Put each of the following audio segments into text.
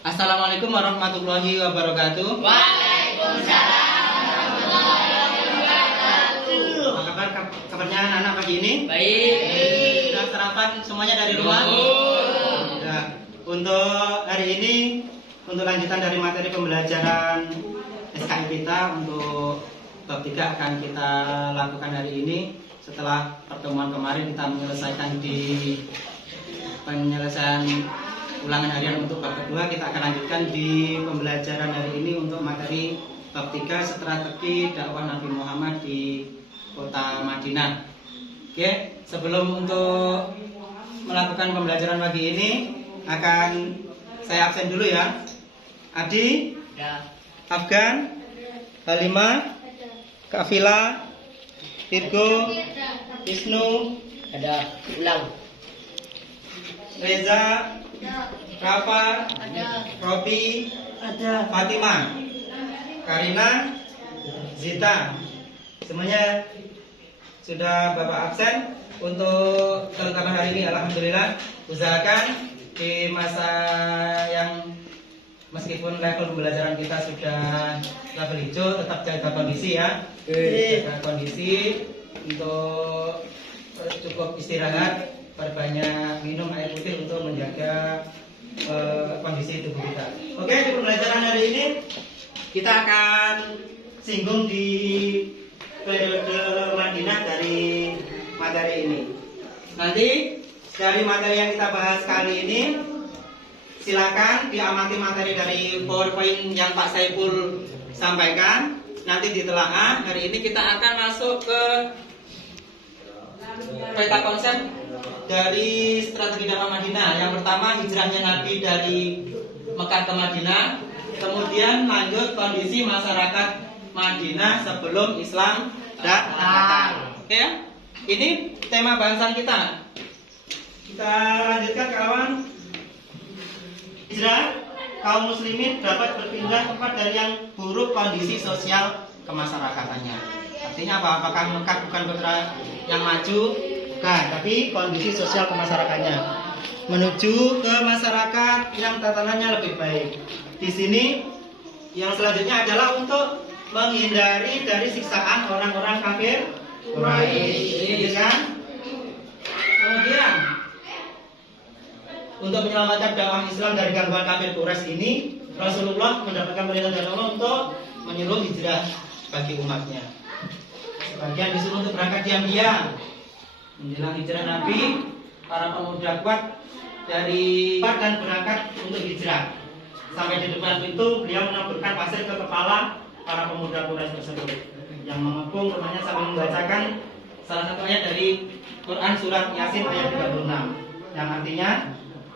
Assalamualaikum warahmatullahi wabarakatuh. Waalaikumsalam warahmatullahi wabarakatuh. Apa kabar kabarnya anak-anak pagi ini? Baik. Sudah sarapan semuanya dari rumah? Sudah. Untuk hari ini, untuk lanjutan dari materi pembelajaran SKI kita untuk bab 3 akan kita lakukan hari ini. Setelah pertemuan kemarin kita menyelesaikan di penyelesaian ulangan harian untuk bab kedua, kita akan lanjutkan di pembelajaran hari ini untuk materi bab 3 strategi dakwah Nabi Muhammad di kota Madinah. Oke, sebelum untuk melakukan pembelajaran pagi ini akan saya absen dulu ya. Adi, Afgan, Halimah, Kafila, Virgo, Wisnu, Ada ulang. Reza, Rafa, Robi, Fatima, Karina, Zita. Semuanya sudah Bapak absen. Untuk kelengkapan hari ini alhamdulillah. Usahakan di masa yang meskipun level pembelajaran kita sudah level hijau, tetap jaga kondisi ya. Jaga kondisi untuk cukup istirahat, perbanyak minum air putih untuk menjaga kondisi tubuh kita. Oke, di pembelajaran hari ini kita akan singgung di periode Madinah dari materi ini. Nanti dari materi yang kita bahas kali ini, silakan diamati materi dari PowerPoint yang Pak Saiful sampaikan. Nanti ditelaah. Hari ini kita akan masuk ke peta konsep dari strategi dakwah Madinah. Yang pertama, hijrahnya Nabi dari Mekah ke Madinah. Kemudian lanjut kondisi masyarakat Madinah sebelum Islam datang. Oke ya? Ini tema bahasan kita. Kita lanjutkan kawan. Hijrah kaum muslimin dapat berpindah tempat dari yang buruk kondisi sosial kemasyarakatannya. Artinya apa? Apakah Mekah bukan kota yang maju? Bukan, tapi kondisi sosial kemasyarakatnya menuju ke masyarakat yang tatanannya lebih baik. Di sini yang selanjutnya adalah untuk menghindari dari siksaan orang-orang kafir Quraisy, kan? Kemudian untuk menyelamatkan dakwah Islam dari gangguan kafir Quraisy ini, Rasulullah mendapatkan perintah dari Allah untuk menyuruh hijrah bagi umatnya. Sebagian disuruh untuk berangkat diam-diam. Menjelang hijrah Nabi, para pemuda kuat dari dan berangkat untuk hijrah. Sampai di depan pintu, beliau menaburkan pasir ke kepala para pemuda Quraisy tersebut, yang mengepung rumahnya sambil membacakan salah satu ayat dari Quran surat Yasin ayat 36, yang artinya,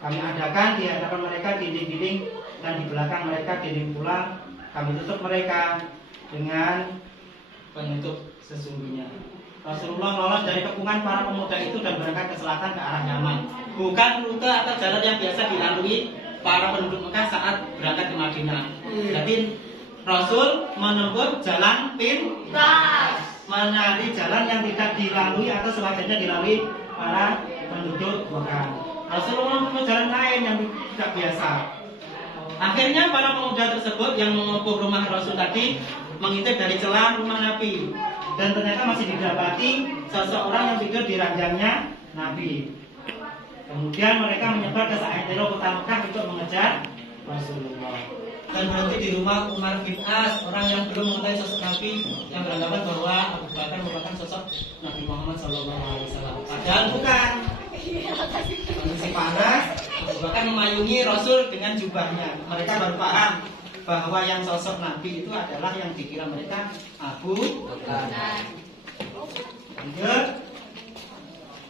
kami adakan di hadapan mereka dinding-dinding dan di belakang mereka dinding pula. Kami tutup mereka dengan penutup sesungguhnya. Rasulullah lolos dari kepungan para pemuda itu dan berangkat ke selatan ke arah Yaman. Bukan rute atau jalan yang biasa dilalui para penduduk Mekah saat berangkat ke Madinah. Jadi Rasul menempuh jalan pintas, mencari jalan yang tidak dilalui atau sewajarnya dilalui para penduduk Mekah. Rasulullah menempuh jalan lain yang tidak biasa. Akhirnya para pemuda tersebut yang mengepung rumah Rasul tadi mengintip dari celah rumah Nabi, dan ternyata masih didapati seseorang yang tidur di ranjangnya Nabi. Kemudian mereka menyebar ke seantero kota Mekah untuk mengejar Rasulullah. Dan berhenti di rumah Umar bin As, orang yang belum mengetahui sosok Nabi, yang beranggapan bahwa Abu Bakar merupakan sosok Nabi Muhammad SAW. Padahal bukan. Kondisi panas, Abu Bakar memayungi Rasul dengan jubahnya. Mereka baru paham bahwa yang sosok Nabi itu adalah yang dikira mereka Abu Bakar. Lanjut.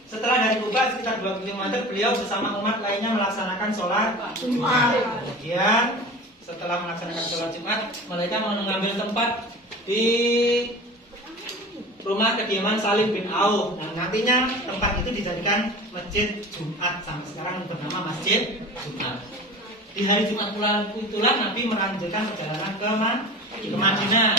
Setelah dari Kuba sekitar 2 km, beliau bersama umat lainnya melaksanakan sholat Jumat. Kemudian setelah melaksanakan sholat Jumat, mereka mengambil tempat di rumah kediaman Salim bin Auf. Nah, nantinya tempat itu dijadikan masjid Jumat, sampai sekarang bernama Masjid Jumat. Di hari Jumat pula itulah Nabi melanjutkan perjalanan ke Madinah.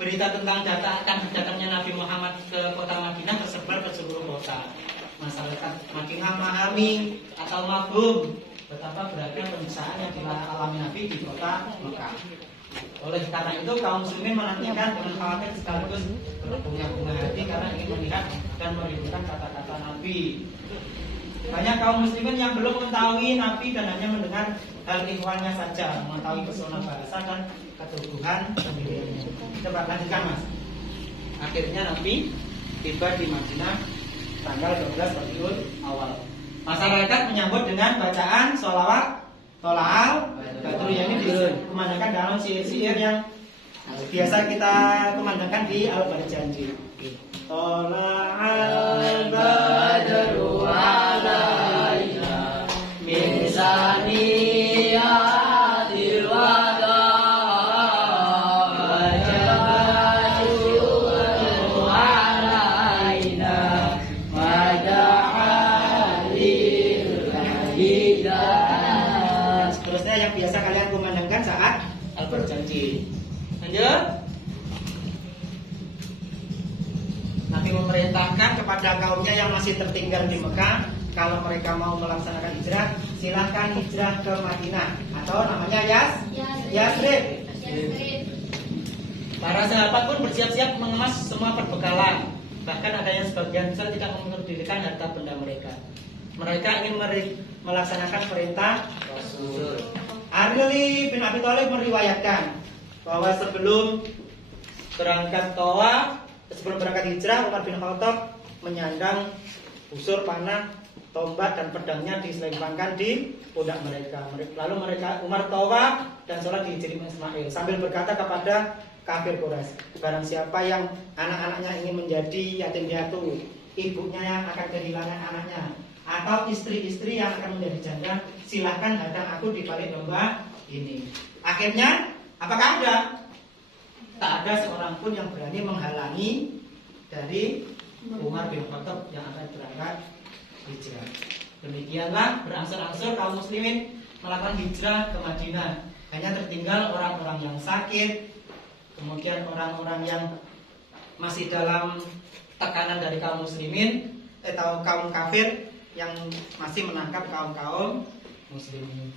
Berita tentang akan datangnya Nabi Muhammad ke kota Madinah tersebar ke seluruh kota. Masyarakat Madinah memahami atau mafhum betapa beratnya penyiksaan yang dialami Nabi di kota Mekah. Oleh karena itu kaum muslimin menantikan dengan khawatir sekaligus berbunga-bunga hati karena ingin melihat dan merindukan kata-kata Nabi. Banyak kaum muslimin yang belum mengetahui Nabi dan hanya mendengar hal ihwalnya saja, mengetahui pesona bahasa dan ketubuhan sendirinya. Coba lanjutkan Mas. Akhirnya Nabi tiba di Madinah tanggal 12 Rabiul Awal. Masyarakat menyambut dengan bacaan sholawat tola'al badru, yang ini dikumandangkan dalam syair-syair yang biasa kita kumandangkan di Al-Barjanji. Tola'al badru alaina min saniyatil wada yang biasa kalian kumandangkan saat Al-Barjanji. Lanjut. Nabi memerintahkan kepada kaumnya yang masih tertinggal di Mekah, kalau mereka mau melaksanakan hijrah, silahkan hijrah ke Madinah atau namanya Yasrib. Para sahabat pun bersiap-siap mengemas semua perbekalan. Bahkan ada yang sebagian besar tidak memperdulikan harta benda mereka. Mereka ingin melaksanakan perintah Rasul. Ali bin Abi Thalib meriwayatkan bahwa sebelum berangkat hijrah, Umar bin Khattab menyandang busur panah, tombak dan pedangnya diselempangkan di pundak mereka. Lalu Umar tawaf dan sholat di Hijri Ismail sambil berkata kepada kafir Quraisy, barang siapa yang anak-anaknya ingin menjadi yatim piatu, ibunya yang akan kehilangan anaknya, atau istri-istri yang akan menjadi janda, silahkan hadang aku di balik domba ini. Akhirnya, apakah ada? Tak ada seorang pun yang berani menghalangi dari Umar bin Khattab yang akan berangkat hijrah. Demikianlah berangsur-angsur kaum muslimin melakukan hijrah ke Madinah. Hanya tertinggal orang-orang yang sakit, kemudian orang-orang yang masih dalam tekanan dari kaum muslimin atau kaum kafir yang masih menangkap kaum muslimin.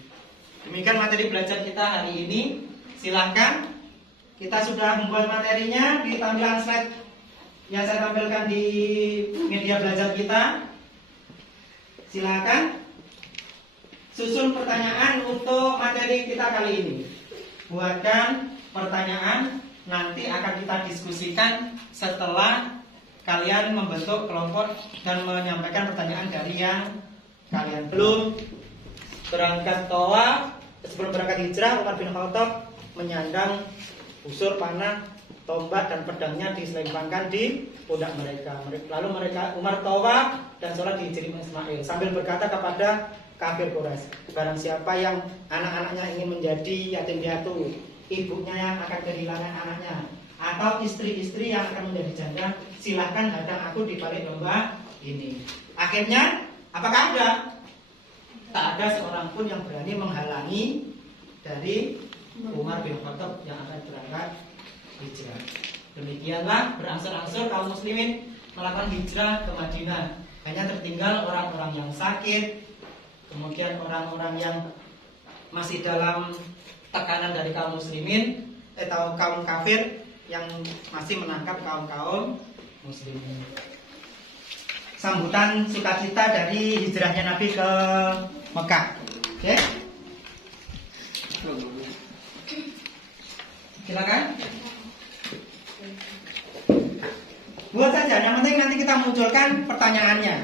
Demikian materi belajar kita hari ini. Silahkan, kita sudah membuat materinya di tampilan slide yang saya tampilkan di media belajar kita. Silahkan susun pertanyaan untuk materi kita kali ini. Buatkan pertanyaan, nanti akan kita diskusikan setelah kalian membentuk kelompok dan menyampaikan pertanyaan dari yang kalian belum berangkat tawaf. Sebelum berangkat hijrah, Umar bin Khattab menyandang busur panah, tombak dan pedangnya diselempangkan di pundak mereka. Lalu Umar tawaf dan sholat di Hijri Ismail sambil berkata kepada kafir Quraisy, barang siapa yang anak-anaknya ingin menjadi yatim piatu, ibunya yang akan kehilangan anaknya, atau istri-istri yang akan menjadi janda, silahkan hadang aku di balik domba ini. Akhirnya, apakah ada? Tak ada seorang pun yang berani menghalangi dari Umar bin Khattab yang akan berangkat hijrah. Demikianlah berangsur-angsur kaum muslimin melakukan hijrah ke Madinah. Hanya tertinggal orang-orang yang sakit, kemudian orang-orang yang masih dalam tekanan dari kaum muslimin atau kaum kafir yang masih menangkap kaum muslimin. Sambutan sukacita dari hijrahnya Nabi ke Mekah. Oke? Silakan. Buat saja, yang penting nanti kita munculkan pertanyaannya.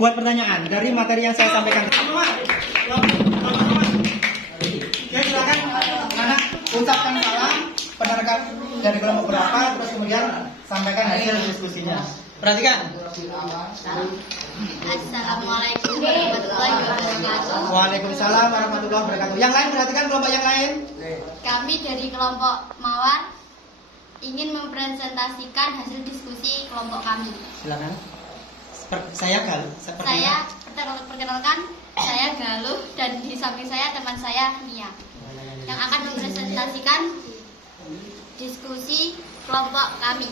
Buat pertanyaan dari materi yang saya sampaikan. Oke, silakan anak ucapkan salam, penerangkan dari kelompok berapa, terus kemudian sampaikan hasil diskusinya. Perhatikan. Assalamualaikum warahmatullahi wabarakatuh. Waalaikumsalam warahmatullahi wabarakatuh. Yang lain perhatikan, kelompok yang lain. Kami dari kelompok Mawar ingin mempresentasikan hasil diskusi kelompok kami. Silakan. Saya Galuh. Saya perkenalkan, saya Galuh dan di samping saya teman saya Nia yang akan mempresentasikan diskusi kelompok kami.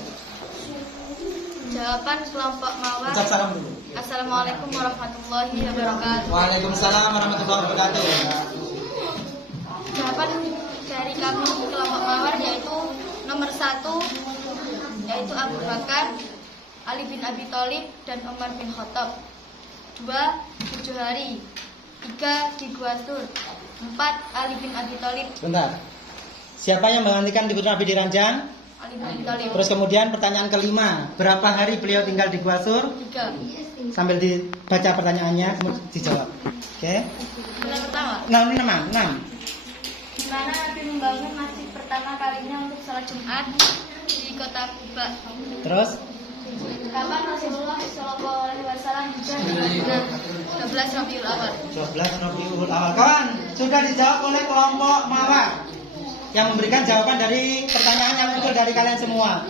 Jawaban kelompok Mawar. Ucap salam dulu. Assalamualaikum warahmatullahi wabarakatuh. Waalaikumsalam warahmatullahi wabarakatuh. Jawaban dari kami kelompok Mawar yaitu nomor 1 yaitu Abu Bakar, Ali bin Abi Thalib dan Umar bin Khattab. 2. 7 hari. 3. Di Gua Tur. 4. Ali bin Abi Thalib. Bentar. Siapa yang menggantikan di Putra Nabi di Ranjang? Ali bin Abi Thalib. Terus kemudian pertanyaan kelima, berapa hari beliau tinggal di Gua Sur? 3. Sambil dibaca pertanyaannya, kemudian dijawab. Oke? Yang pertama, 6. di mana Nabi membangun masjid pertama kalinya untuk sholat Jumat di kota Kuba? Terus? Kapan Rasulullah Shallallahu Alaihi Wasallam hijrah ke Madinah? 12 Rabiul Awal. 12 Rabiul Awal. Kawan, sudah dijawab oleh kelompok Mawar yang memberikan jawaban dari pertanyaan yang muncul dari kalian semua.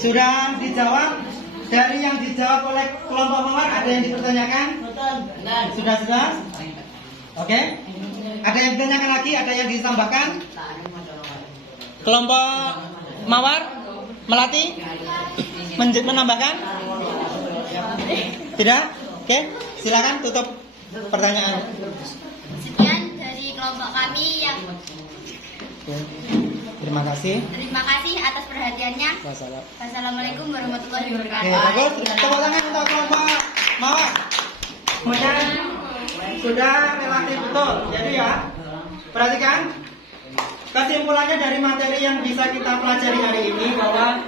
Sudah dijawab dari yang dijawab oleh kelompok Mawar. Ada yang dipertanyakan? Sudah? Oke. Ada yang ditanyakan lagi? Ada yang ditambahkan? Kelompok Mawar Melati menambahkan? Tidak? Oke. Silakan tutup pertanyaan. Sekian dari kelompok kami yang Oke. Terima kasih. terima kasih atas perhatiannya. Wassalam. Wassalamualaikum warahmatullahi Oke, wabarakatuh. bagus. Tepuk tangan untuk kelompok Mawar. Kemudian sudah relatif betul. Jadi ya, perhatikan kesimpulannya dari materi yang bisa kita pelajari hari ini bahwa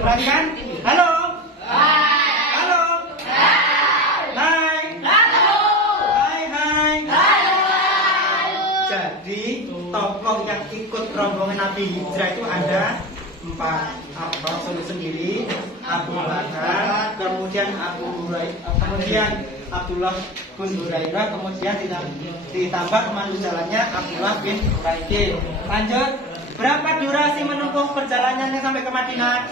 perhatikan. Halo. Halo. Hai. Jadi tokoh yang ikut rombongan Nabi hijrah itu ada 4. Rasul sendiri, Abu Bakar, kemudian kemudian Abdullah bin Hurairah, kemudian ditambah teman jalannya Abdullah bin Hurairah. Lanjut, berapa durasi menempuh perjalanannya sampai ke Madinah?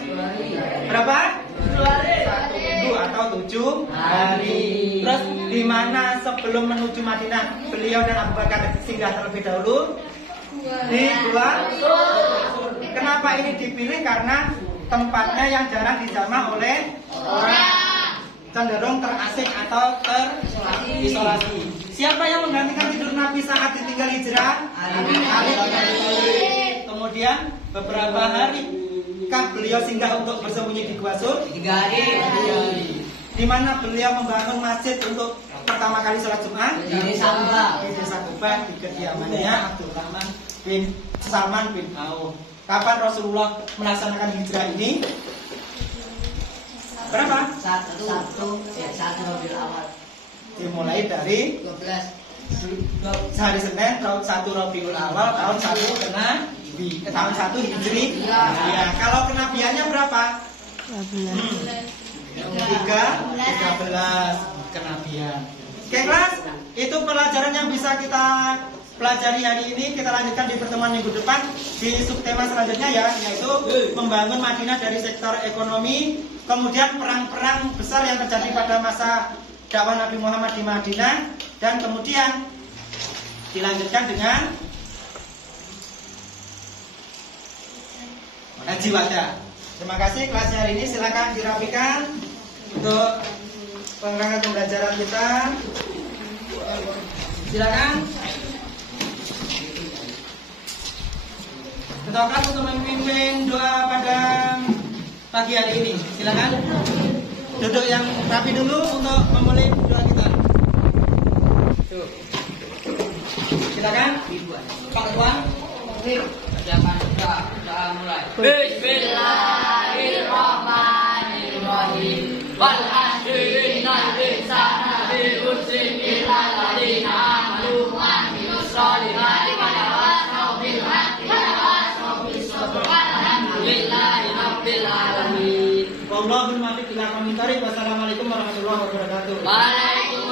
Berapa? 1 minggu atau 7 hari. Terus di mana sebelum menuju Madinah beliau dan Abu Bakar singgah terlebih dahulu? Di Gua Sur. Kenapa ini dipilih? Karena tempatnya yang jarang dijamah oleh orang, cenderung terasing atau terisolasi. Siapa yang menggantikan tidur Nabi saat ditinggal hijrah? Ali bin Abi Thalib. Kemudian beberapa hari beliau singgah untuk bersembunyi di Gua Sur? 3 hari. Di mana beliau membangun masjid untuk pertama kali sholat Jumat? Di Desa Kuba, di kediamannya Abdurrahman bin Salman bin Auf. Kapan Rasulullah melaksanakan hijrah ini? Berapa? 1 Rabiul Awal. Dimulai dari 12 hari Senin tahun 1 Rabiul Awal tahun 1 tahun 1 Hijri. Ya, kalau kenabiannya berapa? 13 kenabian. Oke kelas, itu pelajaran yang bisa kita pelajari hari ini. Kita lanjutkan di pertemuan minggu depan di subtema selanjutnya ya, yaitu membangun Madinah dari sektor ekonomi, kemudian perang-perang besar yang terjadi pada masa dakwah Nabi Muhammad di Madinah, dan kemudian dilanjutkan dengan Haji Wada. Terima kasih kelasnya hari ini, silakan dirapikan untuk pengerangkan pembelajaran kita. Silakan. Ketua kelas untuk memimpin doa pada pagi hari ini. Silakan. Duduk yang rapi dulu untuk memulai doa kita. Tuh. Silakan. Pak Ketua. Persiapan doa mulai. Bismillahirrahmanirrahim. Wal asri innal insana lafi khusrin illa alladziina aamanu wa 'amilus sholihati wa tawasaw bil haqqi wa tawasaw bis sabr. Walhamdulillahi rabbil alamin. Wallahul muwaffiq ila aqwamit thoriq. Wassalamualaikum warahmatullahi wabarakatuh. Waalaikumsalam.